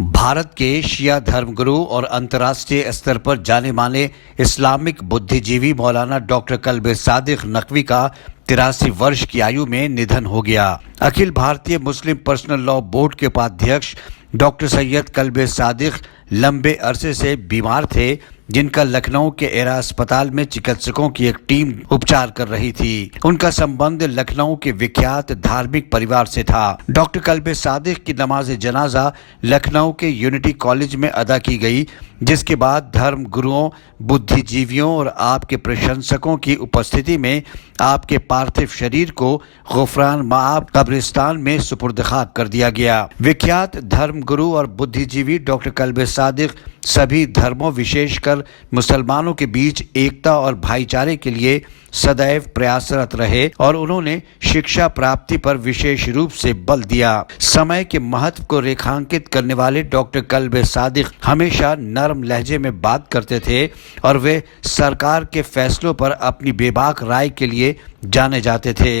भारत के शिया धर्मगुरु और अंतर्राष्ट्रीय स्तर पर जाने माने इस्लामिक बुद्धिजीवी मौलाना डॉक्टर कल्बे सादिक नकवी का 83 वर्ष की आयु में निधन हो गया। अखिल भारतीय मुस्लिम पर्सनल लॉ बोर्ड के उपाध्यक्ष डॉक्टर सैयद कल्बे सादिक लंबे अरसे से बीमार थे, जिनका लखनऊ के एरा अस्पताल में चिकित्सकों की एक टीम उपचार कर रही थी। उनका संबंध लखनऊ के विख्यात धार्मिक परिवार से था। डॉक्टर कल्बे सादिक की नमाज जनाजा लखनऊ के यूनिटी कॉलेज में अदा की गई, जिसके बाद धर्म गुरुओं, बुद्धिजीवियों और आपके प्रशंसकों की उपस्थिति में आपके पार्थिव शरीर को गुफरान माआब कब्रिस्तान में सुपुर्द खाक कर दिया गया। विख्यात धर्म गुरु और बुद्धिजीवी डॉक्टर कल्बे सादिक सभी धर्मों, विशेषकर मुसलमानों के बीच एकता और भाईचारे के लिए सदैव प्रयासरत रहे और उन्होंने शिक्षा प्राप्ति पर विशेष रूप से बल दिया। समय के महत्व को रेखांकित करने वाले डॉक्टर कल्बे सादिक हमेशा नरम लहजे में बात करते थे और वे सरकार के फैसलों पर अपनी बेबाक राय के लिए जाने जाते थे।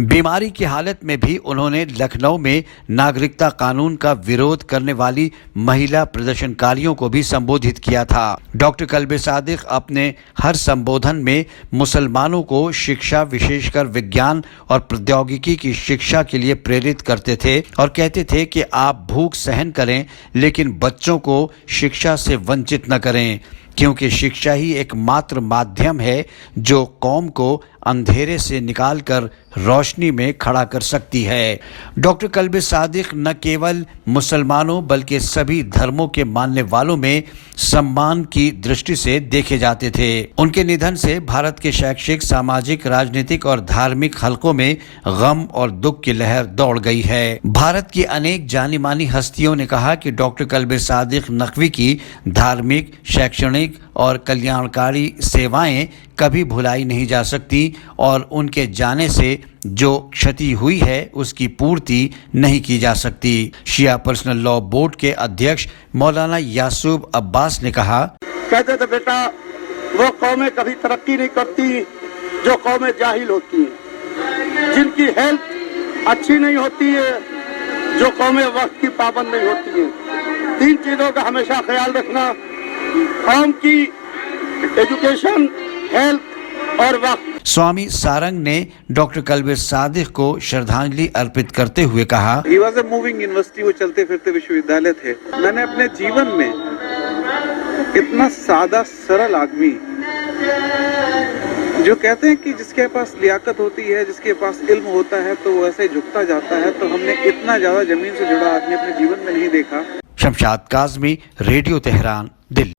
बीमारी की हालत में भी उन्होंने लखनऊ में नागरिकता कानून का विरोध करने वाली महिला प्रदर्शनकारियों को भी संबोधित किया था। डॉक्टर कल्बे सादिक अपने हर संबोधन में मुसलमानों को शिक्षा, विशेषकर विज्ञान और प्रौद्योगिकी की शिक्षा के लिए प्रेरित करते थे और कहते थे कि आप भूख सहन करें, लेकिन बच्चों को शिक्षा से वंचित न करें, क्योंकि शिक्षा ही एकमात्र माध्यम है जो कौम को अंधेरे से निकालकर रोशनी में खड़ा कर सकती है। डॉक्टर कल्बे सादिक न केवल मुसलमानों बल्कि सभी धर्मों के मानने वालों में सम्मान की दृष्टि से देखे जाते थे। उनके निधन से भारत के शैक्षिक, सामाजिक, राजनीतिक और धार्मिक हलकों में गम और दुख की लहर दौड़ गई है। भारत की अनेक जानी मानी हस्तियों ने कहा कि डॉक्टर कल्बे सादिक नकवी की धार्मिक, शैक्षणिक और कल्याणकारी सेवाएं कभी भुलाई नहीं जा सकती और उनके जाने से जो क्षति हुई है उसकी पूर्ति नहीं की जा सकती। शिया पर्सनल लॉ बोर्ड के अध्यक्ष मौलाना यासूब अब्बास ने कहा, कहते थे बेटा, वो कौमें कभी तरक्की नहीं करती जो कौमें जाहिल होती हैं, जिनकी हेल्थ अच्छी नहीं होती है, जो कौमें वक्त की पाबंद नहीं होती हैं। 3 चीजों का हमेशा ख्याल रखना, कौम की एजुकेशन, हेल्थ और वक्त। स्वामी सारंग ने डॉक्टर कल्बे सादिक को श्रद्धांजलि अर्पित करते हुए कहा, He was a moving university, वो चलते फिरते विश्वविद्यालय थे। मैंने अपने जीवन में इतना सादा सरल आदमी, जो कहते हैं कि जिसके पास लियाकत होती है, जिसके पास इल्म होता है तो वो ऐसे झुकता जाता है, तो हमने इतना ज्यादा जमीन से जुड़ा आदमी अपने जीवन में नहीं देखा। Shamshad Kazmi, radio Tehran, Delhi.